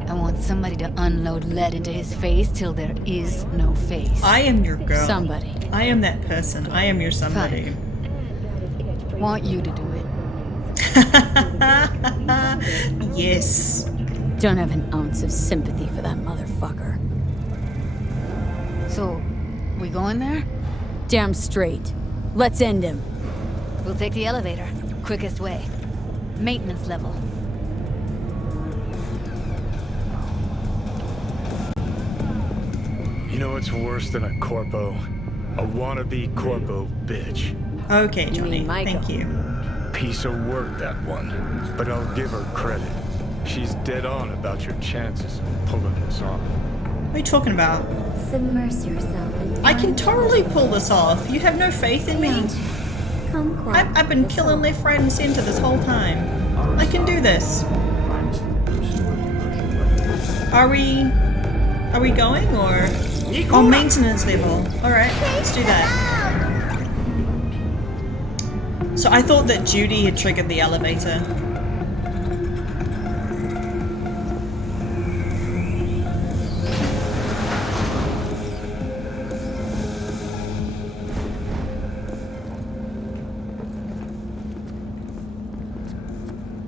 I want somebody to unload lead into his face till there is no face. I am your girl. Somebody. I am that person. I am your somebody. Want you to do it. Yes. Don't have an ounce of sympathy for that motherfucker. So, we going there? Damn straight. Let's end him. We'll take the elevator. Quickest way. Maintenance level. You know what's worse than a corpo? A wannabe corpo bitch. Okay, Johnny. mean Maiko? Thank you. Piece of work, that one. But I'll give her credit. She's dead on about your chances of pulling this off. What are you talking about? Submerge yourself in I can totally pull this off. You have no faith in me? Come quiet. I've been killing left, right, and center this whole time. I can do this. Are we going, or? Oh, maintenance level. Alright, let's do that. So I thought that Judy had triggered the elevator.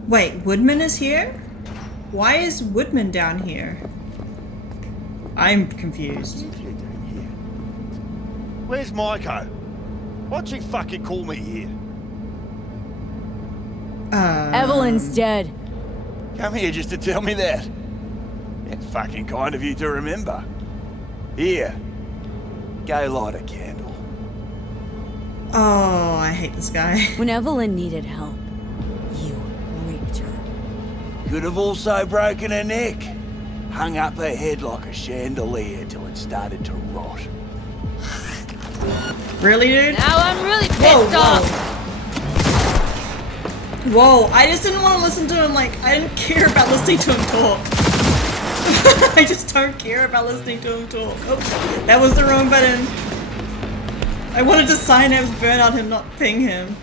Wait, Woodman is here? Why is Woodman down here? I'm confused. Where's Maiko? Why'd you fucking call me here? Evelyn's dead. Come here just to tell me that. That's fucking kind of you to remember. Here. Go light a candle. Oh, I hate this guy. When Evelyn needed help, you raped her. Could have also broken her neck. Hung up her head like a chandelier till it started to rot. Really, dude? Now I'm really pissed off. Whoa, I just didn't want to listen to him, like, I didn't care about listening to him talk. I just don't care about listening to him talk. Oops, that was the wrong button. I wanted to sign out burnout him, not ping him.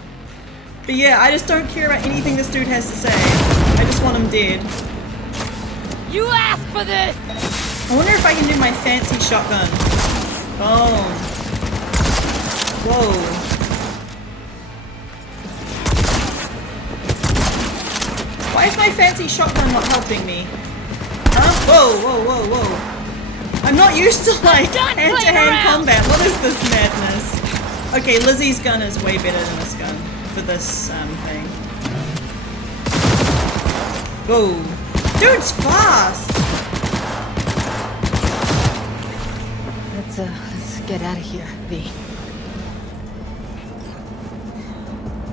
But yeah, I just don't care about anything this dude has to say. I just want him dead. You asked for this! I wonder if I can do my fancy shotgun. Boom. Whoa. Why is my fancy shotgun not helping me? Huh? Whoa, whoa, whoa, whoa. I'm not used to like hand-to-hand combat. What is this madness? Okay, Lizzie's gun is way better than this gun for this thing. Whoa. Dude's fast! Let's get out of here, V.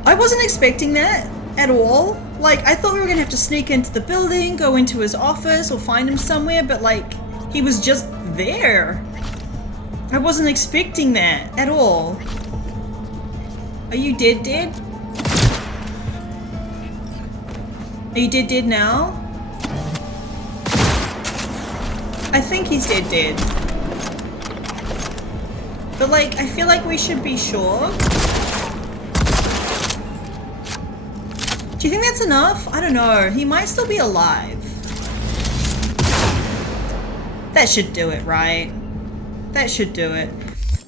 I wasn't expecting that at all. Like, I thought we were gonna have to sneak into the building, go into his office, or find him somewhere, but like, he was just there. I wasn't expecting that at all. Are you dead? Are you dead now? I think he's dead. But like, I feel like we should be sure. Do you think that's enough? I don't know. He might still be alive. That should do it, right? That should do it.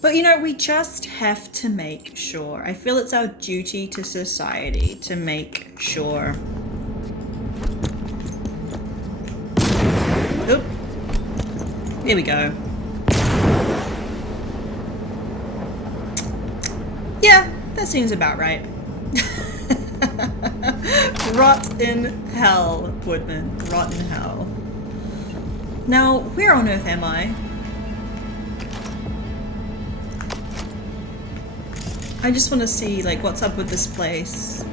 But you know, we just have to make sure. I feel it's our duty to society to make sure. Oop. There we go. Yeah, that seems about right. Rot in hell, Woodman. Rot in hell. Now, where on earth am I? I just want to see, like, what's up with this place.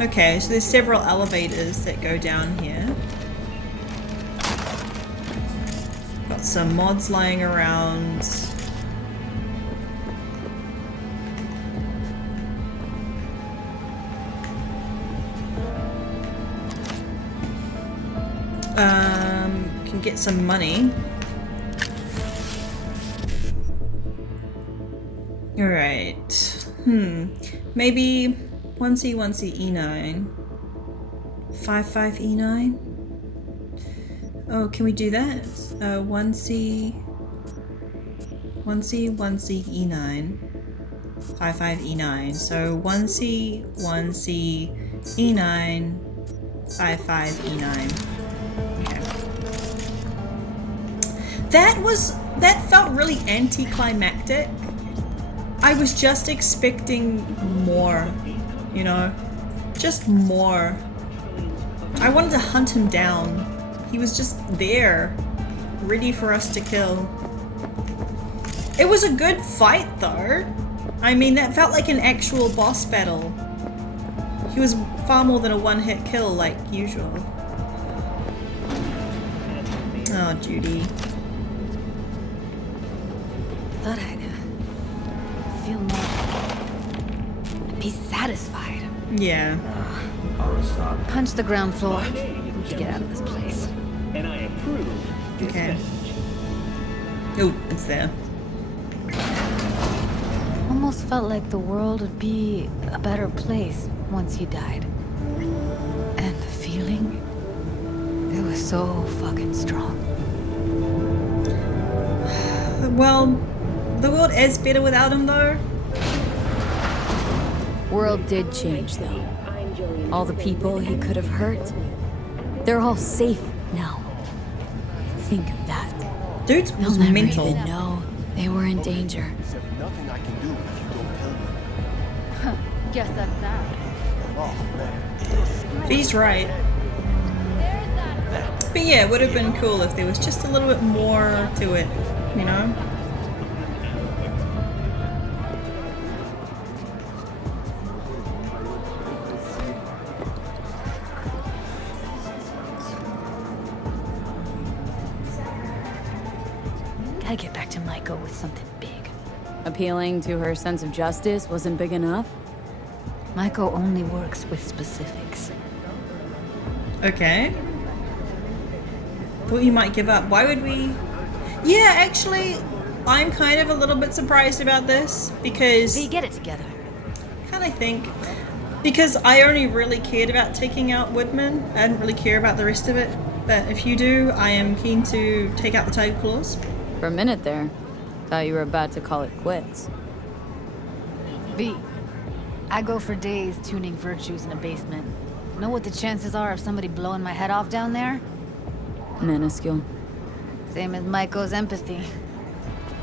Okay, so there's several elevators that go down here. Got some mods lying around. Can get some money. Alright. Maybe 1C, 1C, E9. 5, E9? Oh, can we do that? 1C, 1C, E9. 5, E9. So 1C, E9. 5, E9. That felt really anticlimactic. I was just expecting more, you know? Just more. I wanted to hunt him down. He was just there, ready for us to kill. It was a good fight though. I mean, that felt like an actual boss battle. He was far more than a one-hit kill like usual. Oh, Judy. Thought I'd feel more. Be satisfied. Yeah. Punch the ground floor to get out of this place. And I approve this Okay. message. Oh, it's there. Almost felt like the world would be a better place once you died. And the feeling, it was so fucking strong. Well, the world is better without him though. World did change though. All the people he could have hurt. They're all safe now. Think of that. Dude They'll was never mental. even know they were in danger. Nothing I can do if you don't tell me. Guess that's that. Oh, man. He's right. But yeah, it would have been cool if there was just a little bit more to it, you know? Gotta get back to Maiko with something big. Appealing to her sense of justice wasn't big enough? Maiko only works with specifics. Okay. Thought you might give up. Why would we? Yeah, actually, I'm kind of a little bit surprised about this because V, get it together. kind of think because I only really cared about taking out Woodman. I didn't really care about the rest of it. But if you do, I am keen to take out the Tiger Claws. For a minute there, thought you were about to call it quits. V, I go for days tuning virtues in a basement. Know what the chances are of somebody blowing my head off down there? Minuscule. Same as Maiko's empathy.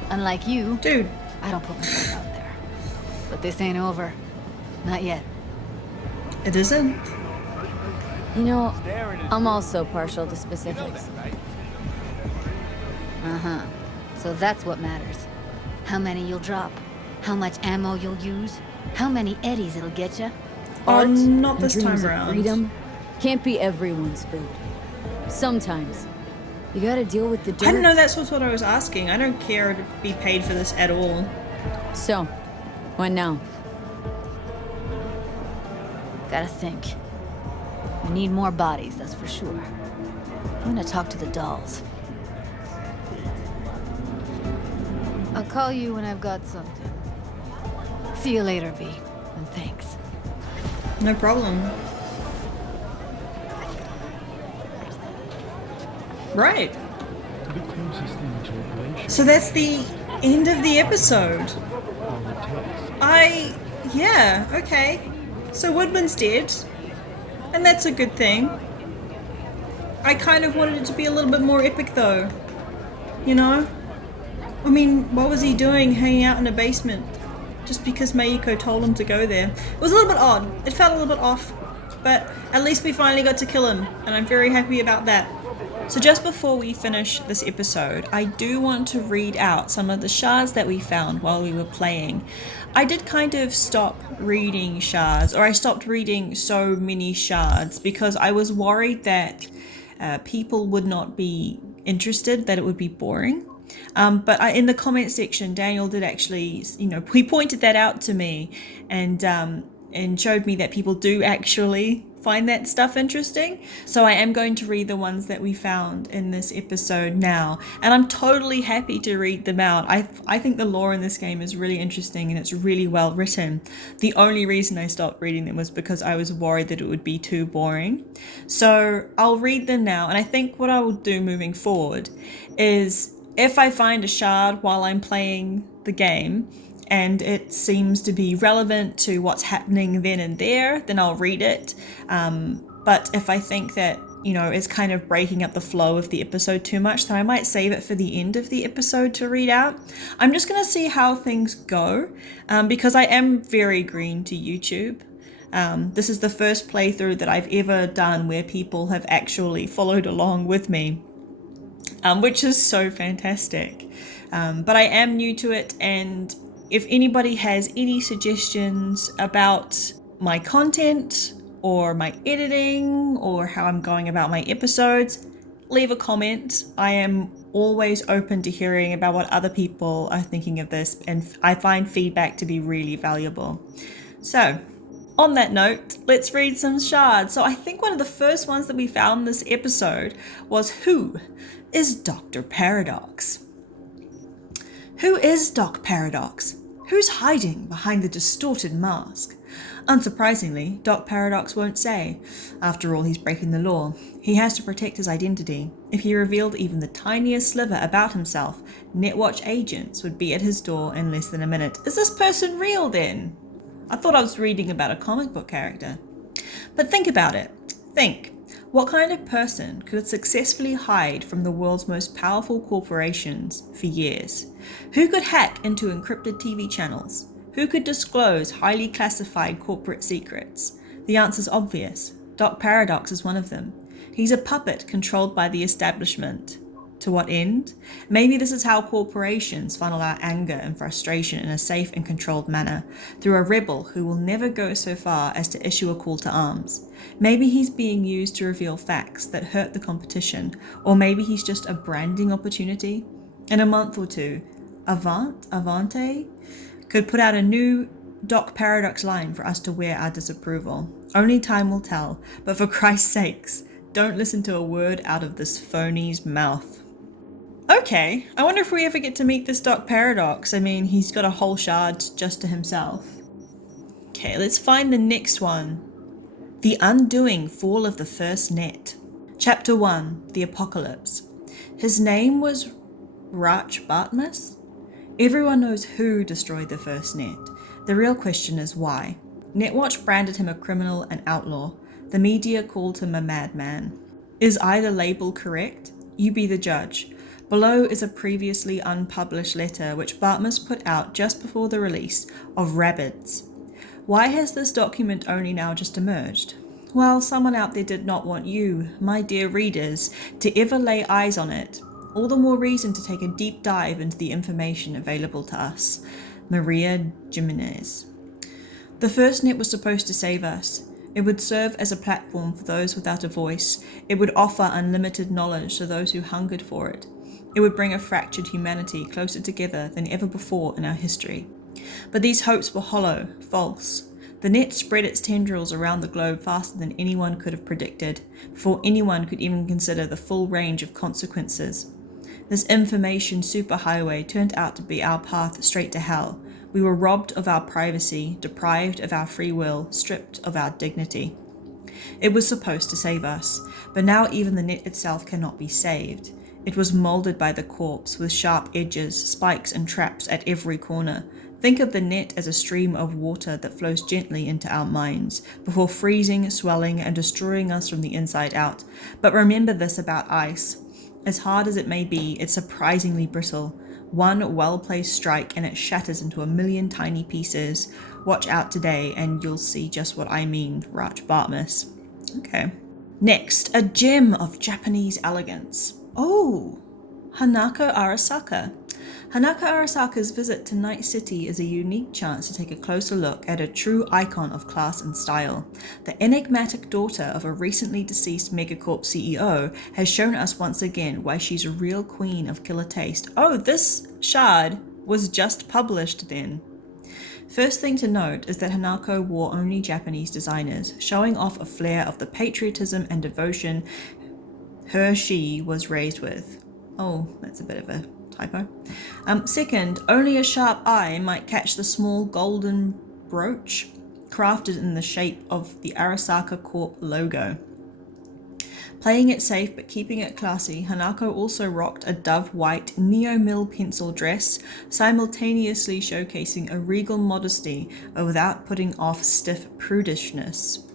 Unlike you, Dude, I don't put myself out there. But this ain't over. Not yet. it isn't. You know, I'm also partial to specifics. Uh-huh. So that's what matters. How many you'll drop. How much ammo you'll use. How many eddies it'll get you. Oh, Art not and this time dreams of around. freedom can't be everyone's food. Sometimes you gotta deal with the dirt. I didn't know that's what I was asking. I don't care to be paid for this at all. So, what now? Gotta think. We need more bodies, that's for sure. I'm gonna talk to the dolls. I'll call you when I've got something. See you later, V. And thanks. No problem. Right. So that's the end of the episode. Yeah, okay. So Woodman's dead. And that's a good thing. I kind of wanted it to be a little bit more epic though. You know? I mean, what was he doing hanging out in a basement? Just because Maiko told him to go there. It was a little bit odd. It felt a little bit off. But at least we finally got to kill him. And I'm very happy about that. So just before we finish this episode, I do want to read out some of the shards that we found while we were playing. I did kind of stop reading shards, or I stopped reading so many shards because I was worried that people would not be interested, that it would be boring. But in the comment section, Daniel did actually, he pointed that out to me and showed me that people do actually find that stuff interesting. So I am going to read the ones that we found in this episode now, and I'm totally happy to read them out. I think the lore in this game is really interesting and it's really well written. The only reason I stopped reading them was because I was worried that it would be too boring. So I'll read them now, and I think what I will do moving forward is if I find a shard while I'm playing the game and it seems to be relevant to what's happening then and there, then I'll read it. But if I think that, it's kind of breaking up the flow of the episode too much, then I might save it for the end of the episode to read out. I'm just going to see how things go, because I am very green to YouTube. This is the first playthrough that I've ever done where people have actually followed along with me, which is so fantastic. But I am new to it, and if anybody has any suggestions about my content or my editing or how I'm going about my episodes, leave a comment. I am always open to hearing about what other people are thinking of this, and I find feedback to be really valuable. So, on that note, let's read some shards. So I think one of the first ones that we found this episode was Who is Dr. Paradox? Who is Doc Paradox? Who's hiding behind the distorted mask? Unsurprisingly, Doc Paradox won't say. After all, he's breaking the law. He has to protect his identity. If he revealed even the tiniest sliver about himself, Netwatch agents would be at his door in less than a minute. Is this person real then? I thought I was reading about a comic book character. But think about it. Think. What kind of person could successfully hide from the world's most powerful corporations for years? Who could hack into encrypted TV channels? Who could disclose highly classified corporate secrets? The answer's obvious. Doc Paradox is one of them. He's a puppet controlled by the establishment. To what end? Maybe this is how corporations funnel our anger and frustration in a safe and controlled manner, through a rebel who will never go so far as to issue a call to arms. Maybe he's being used to reveal facts that hurt the competition, or maybe he's just a branding opportunity. In a month or two, Avante could put out a new Doc Paradox line for us to wear our disapproval. Only time will tell, but for Christ's sakes, don't listen to a word out of this phony's mouth. Okay, I wonder if we ever get to meet this Doc Paradox. I mean, he's got a whole shard just to himself. Okay, let's find the next one. The Undoing Fall of the First Net. Chapter 1, The Apocalypse. His name was Rach Bartmus? Everyone knows who destroyed the first net. The real question is why. Netwatch branded him a criminal and outlaw. The media called him a madman. Is either label correct? You be the judge. Below is a previously unpublished letter which Bartmus put out just before the release of Rabbids. Why has this document only now just emerged? Well, someone out there did not want you, my dear readers, to ever lay eyes on it. All the more reason to take a deep dive into the information available to us. Maria Jimenez. The first net was supposed to save us. It would serve as a platform for those without a voice. It would offer unlimited knowledge to those who hungered for it. It would bring a fractured humanity closer together than ever before in our history. But these hopes were hollow, false. The net spread its tendrils around the globe faster than anyone could have predicted, before anyone could even consider the full range of consequences. This information superhighway turned out to be our path straight to hell. We were robbed of our privacy, deprived of our free will, stripped of our dignity. It was supposed to save us, but now even the net itself cannot be saved. It was molded by the corpse, with sharp edges, spikes and traps at every corner. Think of the net as a stream of water that flows gently into our minds, before freezing, swelling, and destroying us from the inside out. But remember this about ice. As hard as it may be, it's surprisingly brittle. One well-placed strike and it shatters into a million tiny pieces. Watch out today and you'll see just what I mean, Rach Bartmus. Okay. Next, a gem of Japanese elegance. Oh, Hanako Arasaka. Hanako Arasaka's visit to Night City is a unique chance to take a closer look at a true icon of class and style. The enigmatic daughter of a recently deceased megacorp CEO has shown us once again why she's a real queen of killer taste. Oh, this shard was just published then. First thing to note is that Hanako wore only Japanese designers, showing off a flair of the patriotism and devotion she was raised with. Oh, that's a bit of a typo. Second, only a sharp eye might catch the small golden brooch crafted in the shape of the Arasaka Corp logo. Playing it safe but keeping it classy, Hanako also rocked a dove white neo-mill pencil dress, simultaneously showcasing a regal modesty without putting off stiff prudishness.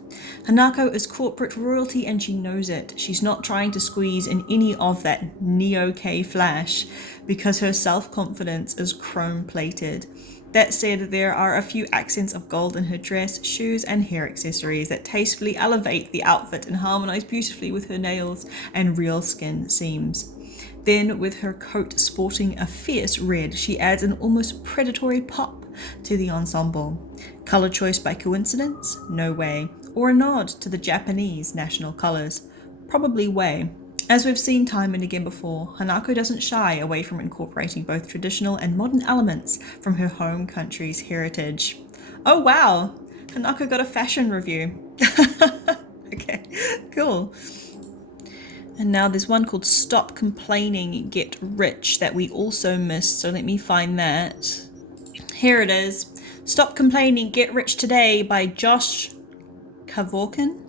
Hanako is corporate royalty and she knows it. She's not trying to squeeze in any of that Neo-K flash because her self-confidence is chrome-plated. That said, there are a few accents of gold in her dress, shoes and hair accessories that tastefully elevate the outfit and harmonize beautifully with her nails and real skin seams. Then, with her coat sporting a fierce red, she adds an almost predatory pop to the ensemble. Color choice by coincidence? No way. Or a nod to the Japanese national colors? Probably way. As we've seen time and again before, Hanako doesn't shy away from incorporating both traditional and modern elements from her home country's heritage. Oh wow! Hanako got a fashion review. Okay, cool. And now there's one called Stop Complaining, Get Rich that we also missed, so let me find that. Here it is. Stop Complaining, Get Rich Today by Josh Walkin.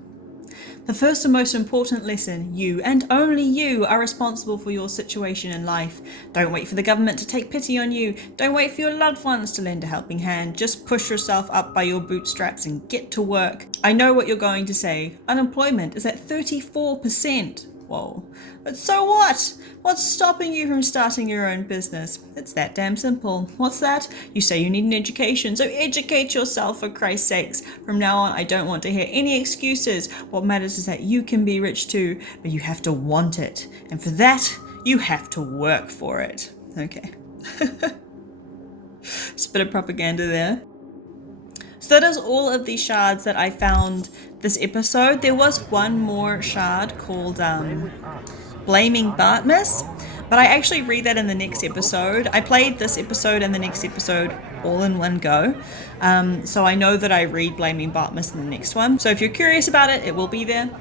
The first and most important lesson: you, and only you, are responsible for your situation in life. Don't wait for the government to take pity on you. Don't wait for your loved ones to lend a helping hand. Just push yourself up by your bootstraps and get to work. I know what you're going to say. Unemployment is at 34%. Whoa. But so what? What's stopping you from starting your own business? It's that damn simple. What's that? You say you need an education, so educate yourself, for Christ's sakes. From now on, I don't want to hear any excuses. What matters is that you can be rich too, but you have to want it. And for that, you have to work for it. Okay. Just a bit of propaganda there. So that is all of the shards that I found this episode. There was one more shard called Blaming Bartmus, but I actually read that in the next episode. I played this episode and the next episode all in one go, so I know that I read Blaming Bartmus in the next one. So if you're curious about it, it will be there.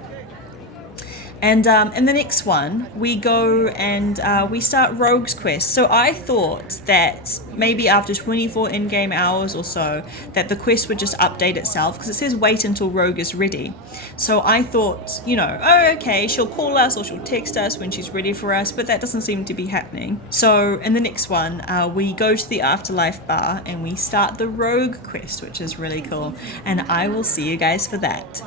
And in the next one, we go and we start Rogue's Quest. So I thought that maybe after 24 in-game hours or so, that the quest would just update itself, because it says wait until Rogue is ready. So I thought, you know, oh, okay, she'll call us or she'll text us when she's ready for us, but that doesn't seem to be happening. So in the next one, we go to the Afterlife bar and we start the Rogue Quest, which is really cool. And I will see you guys for that.